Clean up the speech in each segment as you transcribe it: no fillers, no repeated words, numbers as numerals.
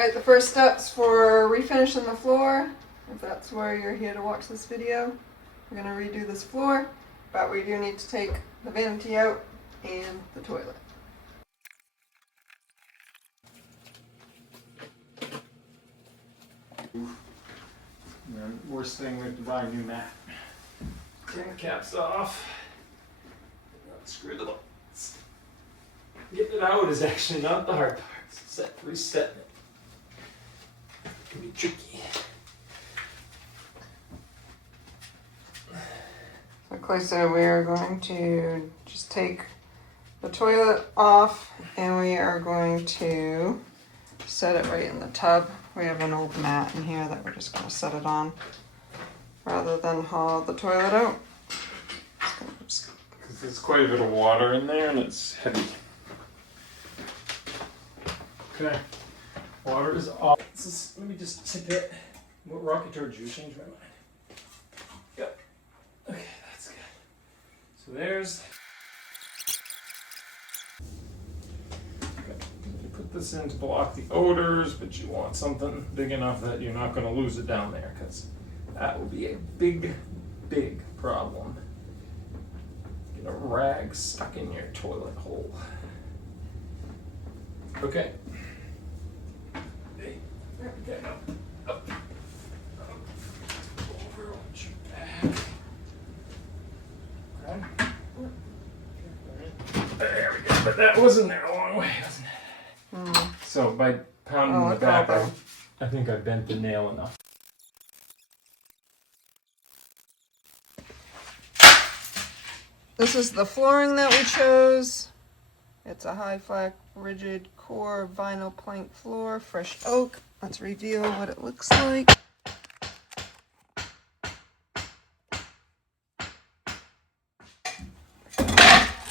Alright, the first steps for refinishing the floor, if that's where you're here to watch this video. We're going to redo this floor, but we do need to take the vanity out and the toilet. And worst thing, we have to buy a new mat. Clean the caps off. Screw the bolts. Getting it out is actually not the hard part. It's resetting it. It can be tricky. Like I said, we are going to just take the toilet off and we are going to set it right in the tub. We have an old mat in here that we're just going to set it on rather than haul the toilet out. Because there's quite a bit of water in there and it's heavy. Okay, water is off. Let me just tip it. What rocket towards you? Change my mind. Yep. Okay, that's good. So there's. Okay. You put this in to block the odors, but you want something big enough that you're not going to lose it down there, because that will be a big, big problem. Get a rag stuck in your toilet hole. Okay. Okay, up. Over, watch your back. Okay. There we go. But that wasn't there a long way, wasn't it? Mm. So by pounding the back, I think I bent the nail enough. This is the flooring that we chose. It's a high flat, rigid core vinyl plank floor, fresh oak. Let's reveal what it looks like.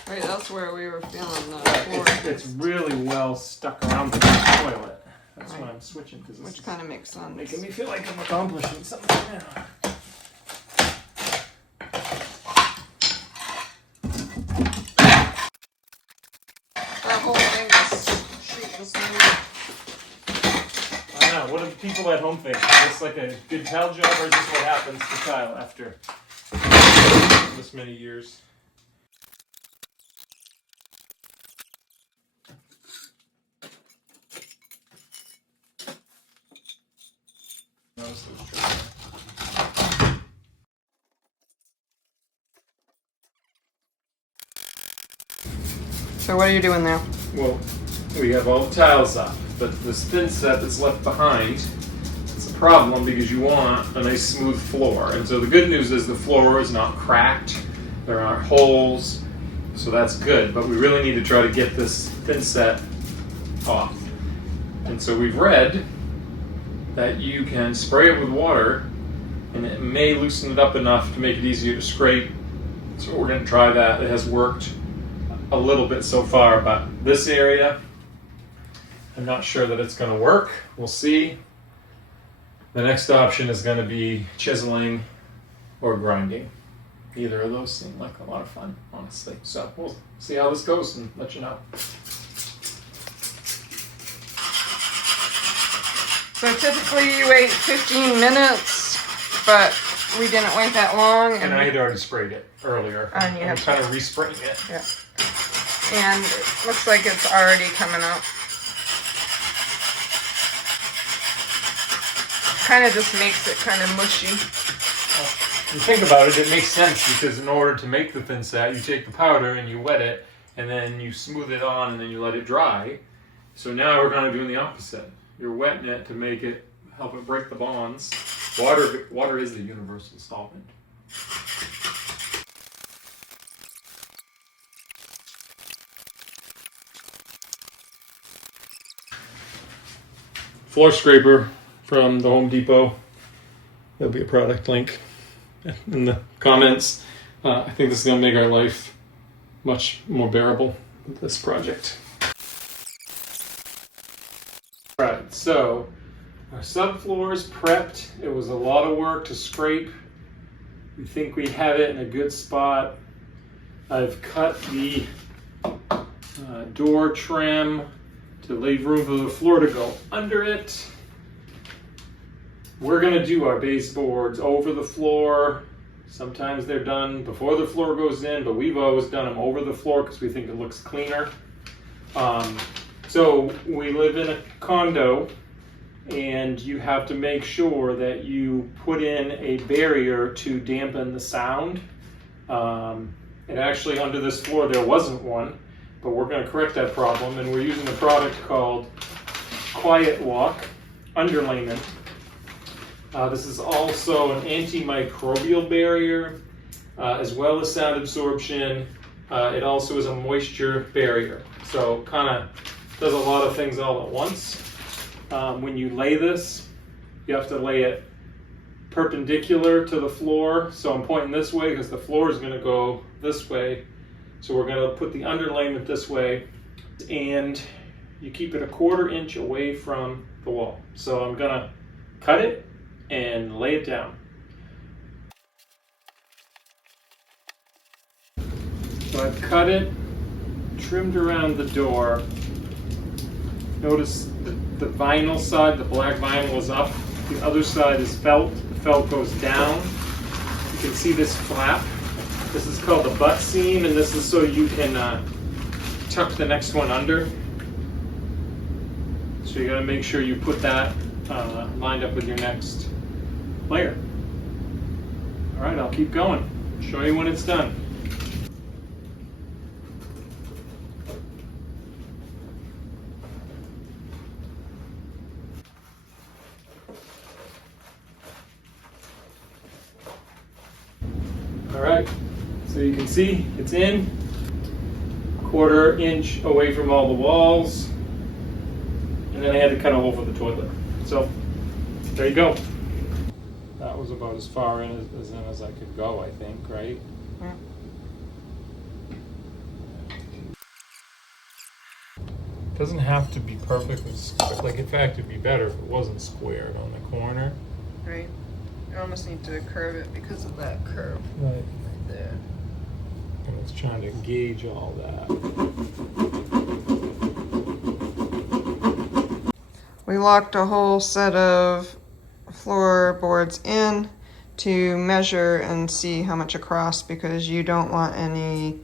Right, that's where we were feeling the floor. It's really well stuck around the toilet. That's why I'm switching, because which kind of makes sense. Making me feel like I'm accomplishing something now. That whole thing, this sheet was new. I know. What do people at home think? Is this like a good tile job, or is this what happens to tile after this many years? So what are you doing now? Well, we have all the tiles up, but this thin set that's left behind, it's a problem because you want a nice smooth floor. And so the good news is the floor is not cracked, there aren't holes, so that's good. But we really need to try to get this thin set off. And so we've read that you can spray it with water and it may loosen it up enough to make it easier to scrape. So we're going to try that. It has worked a little bit so far, but this area, I'm not sure that it's going to work. We'll see. The next option is going to be chiseling or grinding. Either of those seem like a lot of fun, honestly. So we'll see how this goes and let you know. So typically you wait 15 minutes, but we didn't wait that long. And I had already sprayed it earlier. And you have kind of respraying it. Yeah. And it looks like it's already coming up. Kind of just makes it kind of mushy. If you think about it, it makes sense, because in order to make the thin set, you take the powder and you wet it, and then you smooth it on, and then you let it dry. So now we're kind of doing the opposite. You're wetting it to make it, help it break the bonds. Water is the universal solvent. Floor scraper from the Home Depot. There'll be a product link in the comments. I think this is going to make our life much more bearable with this project. Right, so our subfloor is prepped. It was a lot of work to scrape. We think we have it in a good spot. I've cut the door trim to leave room for the floor to go under it. We're gonna do our baseboards over the floor. Sometimes they're done before the floor goes in, but we've always done them over the floor because we think it looks cleaner. So we live in a condo, and you have to make sure that you put in a barrier to dampen the sound. And actually under this floor there wasn't one, but we're gonna correct that problem, and we're using a product called Quiet Lock underlayment. This is also an antimicrobial barrier, as well as sound absorption. It also is a moisture barrier. So kind of does a lot of things all at once. When you lay this, you have to lay it perpendicular to the floor. So I'm pointing this way because the floor is going to go this way. So we're going to put the underlayment this way, and you keep it 1/4 inch away from the wall. So I'm going to cut it and lay it down. So I've cut it, trimmed around the door. Notice the vinyl side, the black vinyl is up. The other side is felt. The felt goes down. You can see this flap. This is called the butt seam, and this is so you can tuck the next one under. So you gotta make sure you put that lined up with your next layer. All right, I'll keep going. Show you when it's done. All right, so you can see it's in, 1/4 inch away from all the walls, and then I had to cut a hole for the toilet. So there you go. That was about as far in as I could go, I think, right? Yeah. Doesn't have to be perfectly square. Like, in fact, it'd be better if it wasn't squared on the corner. Right. You almost need to curve it because of that curve Right. there. I was trying to gauge all that. We locked a whole set of floorboards in to measure and see how much across, because you don't want any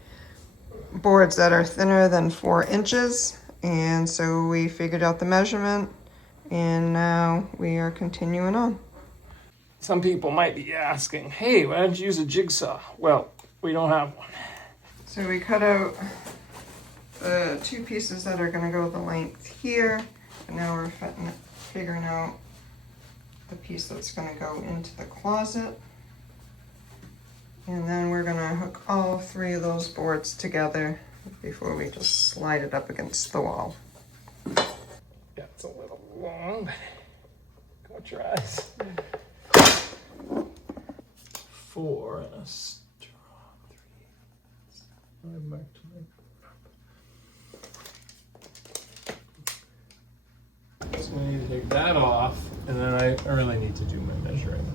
boards that are thinner than 4 inches. And so we figured out the measurement, and now we are continuing on. Some people might be asking, hey, why don't you use a jigsaw? Well, we don't have one. So we cut out the 2 pieces that are going to go the length here, and now we're figuring out the piece that's going to go into the closet. And then we're going to hook all 3 of those boards together before we just slide it up against the wall. Yeah, it's a little long, but watch your eyes. 4 and a strong 3. I marked my. So I need to take that off, and then I really need to do my measuring.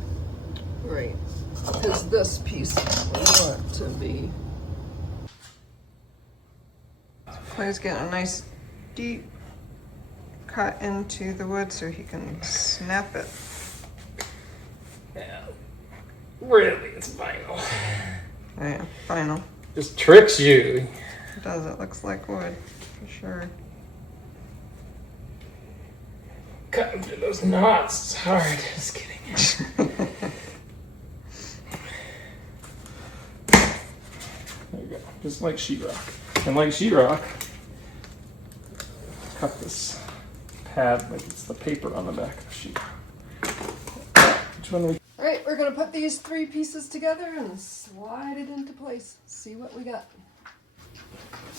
Right, because this piece we want to be. Clay's getting a nice deep cut into the wood so he can snap it. Yeah, really, it's vinyl. Yeah, final. Just tricks you. It does, it looks like wood, for sure. Cutting through those knots, it's hard. Just kidding. There you go, just like sheetrock. And like sheetrock, cut this pad like it's the paper on the back of the sheetrock. Which one we? All right, we're gonna put these 3 pieces together and slide it into place. See what we got.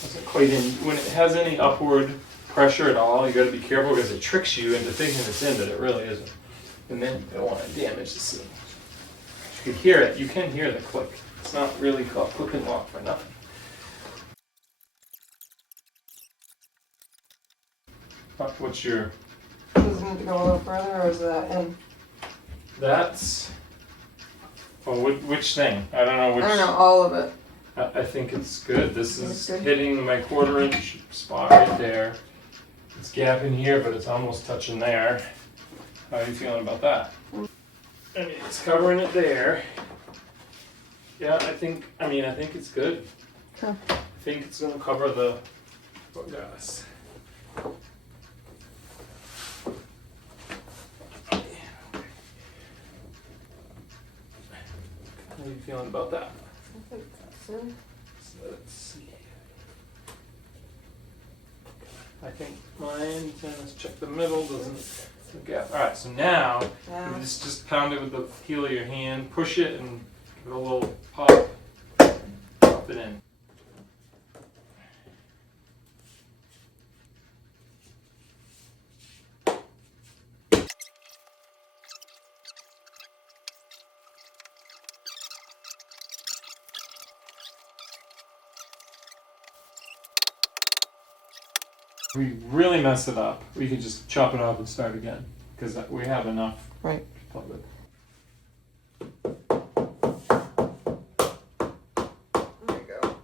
Doesn't quite in. When it has any upward pressure at all, you got to be careful because it tricks you into thinking it's in, but it really isn't. And then you don't want to damage the seal. You can hear it. You can hear the click. It's not really called click and lock for nothing. What's your? Does it need to go a little further, or is that in? That's. Well, which thing? I don't know which. I don't know, all of it. I think it's good. This is That's good. hitting my 1/4 inch spot right there. It's gap in here, but it's almost touching there. How are you feeling about that? I mean, it's covering it there. Yeah, I think it's good. Okay. I think it's gonna cover the gas. How are you feeling about that? I think that's it. So let's see. I think mine, let's check the middle, doesn't gap. Alright, so now Yeah. you just pound it with the heel of your hand, push it and give it a little pop, drop it in. If we really mess it up, we can just chop it off and start again, because we have enough Right. of it. There you go.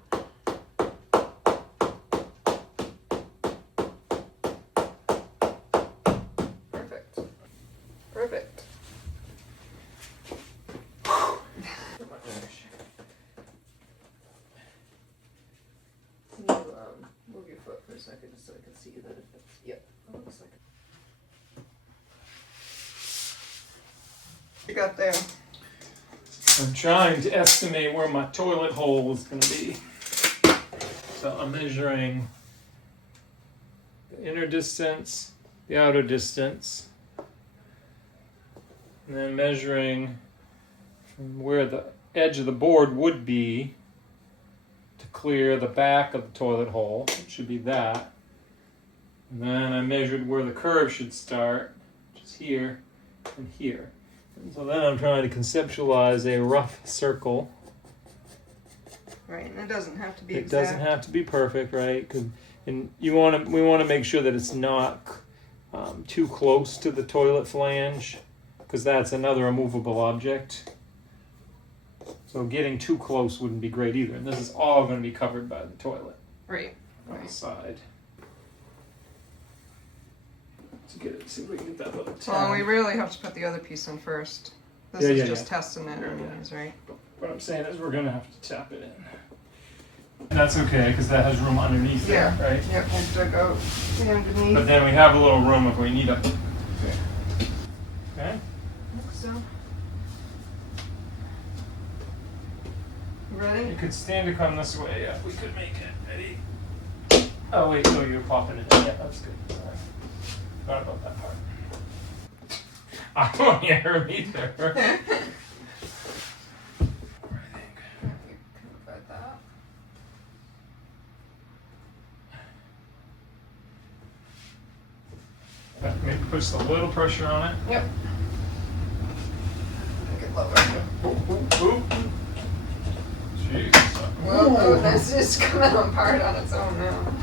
Perfect. Perfect. Move your foot for a second just so I can see that if it's, yep, it looks like it. You got there. I'm trying to estimate where my toilet hole is going to be. So I'm measuring the inner distance, the outer distance, and then measuring from where the edge of the board would be to clear the back of the toilet hole. It should be that. And then I measured where the curve should start, which is here and here. And so then I'm trying to conceptualize a rough circle. Right, and it doesn't have to be It exact. doesn't have to be perfect, right? And we want to make sure that it's not too close to the toilet flange, because that's another removable object. So getting too close wouldn't be great either. And this is all going to be covered by the toilet Right. on the side. To get it, see if we can get that little tab. Well, we really have to put the other piece in first. This Yeah, is yeah, just yeah. testing it anyways, right? What I'm saying is we're going to have to tap it in. And that's okay, because that has room underneath there, right? Yep, we'll dig out the underneath. But then we have a little room if we need it. Okay? So. You You ready? could stand to come this way, yeah, we could make it. Ready? Oh wait, so you're popping it in. Yeah, that's good. Sorry. Forgot about that part. I don't want to get hurt either. I think. About that. Maybe push a little pressure on it. Yep. Make it lower. Oop. Jeez. Well, oh, that's just coming apart on its own now.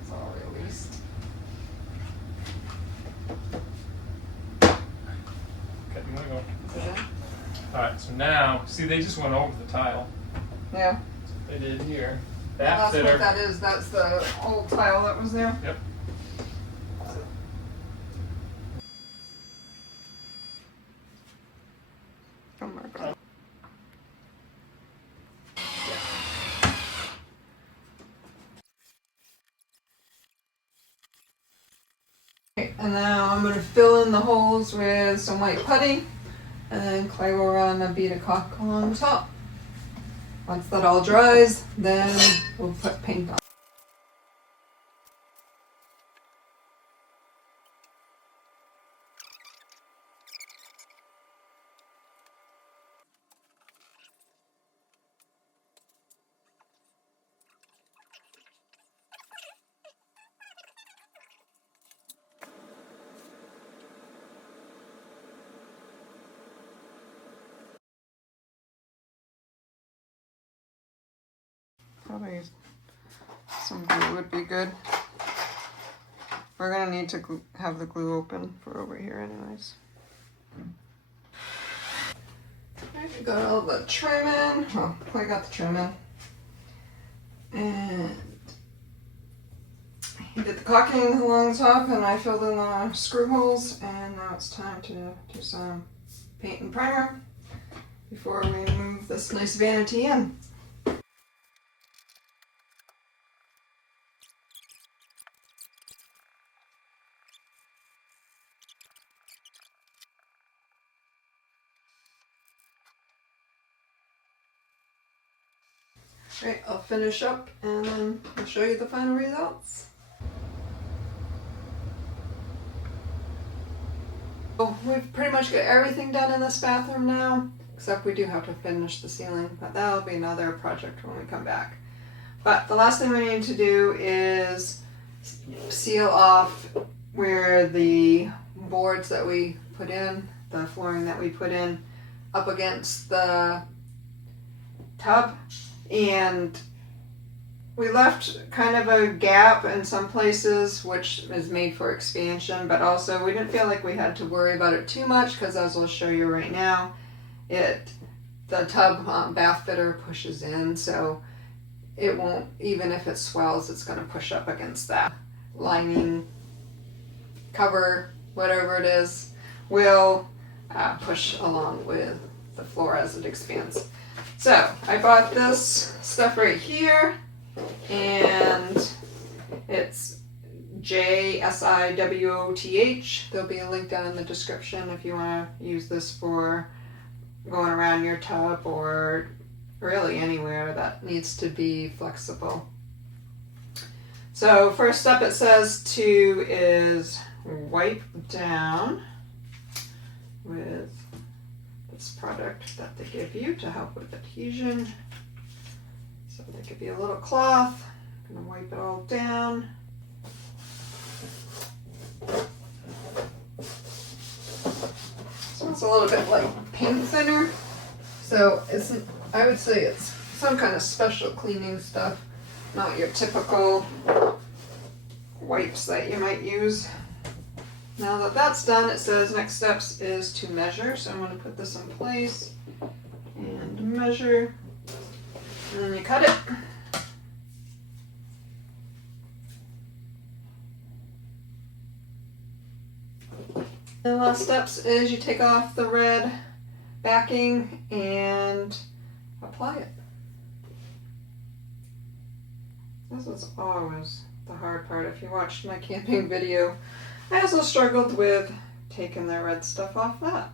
It's all released. Okay, you want to go? Okay. Alright, so now, see, they just went over the tile. Yeah. They did here. Well, That that's fitter. what that is. That's the old tile that was there. Yep. Oh my god. Okay, and now I'm going to fill in the holes with some white putty, and then Clay will run a bead of caulk along the top. Once that all dries, then we'll put paint on. Probably some glue would be good. We're gonna need to have the glue open for over here anyways. I got all the trim in. Oh, I got the trim in. And He did the caulking along the top and I filled in the screw holes, and now it's time to do some paint and primer before we move this nice vanity in. Right, I'll finish up and then I'll show you the final results. So we've pretty much got everything done in this bathroom now, except we do have to finish the ceiling, but that'll be another project when we come back. But the last thing we need to do is seal off where the boards that we put in, the flooring that we put in, up against the tub. And we left kind of a gap in some places, which is made for expansion, but also we didn't feel like we had to worry about it too much, because as I'll show you right now, the tub bath fitter pushes in, so it won't, even if it swells, it's going to push up against that lining, cover, whatever it is, will push along with the floor as it expands. So I bought this stuff right here, and it's JSIWOTH. There'll be a link down in the description if you want to use this for going around your tub or really anywhere that needs to be flexible. So first up, it says to is wipe down with this product that they give you to help with adhesion. So they give you a little cloth. I'm gonna wipe it all down. Smells a little bit like paint thinner. So I would say it's some kind of special cleaning stuff, not your typical wipes that you might use. Now that that's done, it says next steps is to measure. So I'm going to put this in place and measure, and then you cut it. The last steps is you take off the red backing and apply it. This is always the hard part. If you watched my camping video, I also struggled with taking the red stuff off that.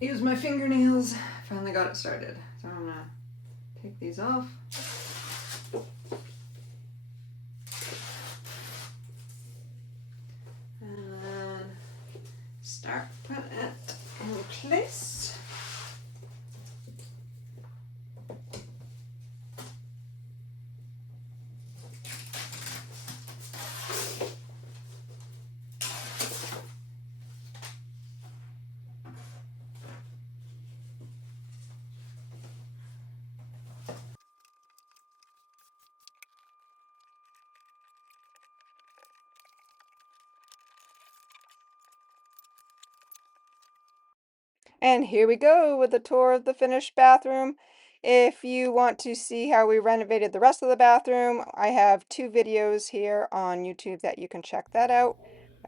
Use my fingernails, finally got it started. So I'm gonna take these off. And then start putting it in place. And here we go with a tour of the finished bathroom. If you want to see how we renovated the rest of the bathroom, I have 2 videos here on YouTube that you can check that out.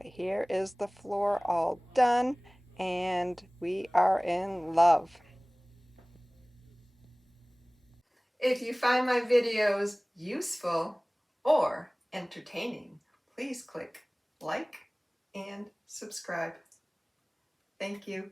Right here is the floor all done, and we are in love. If you find my videos useful or entertaining, please click like and subscribe. Thank you.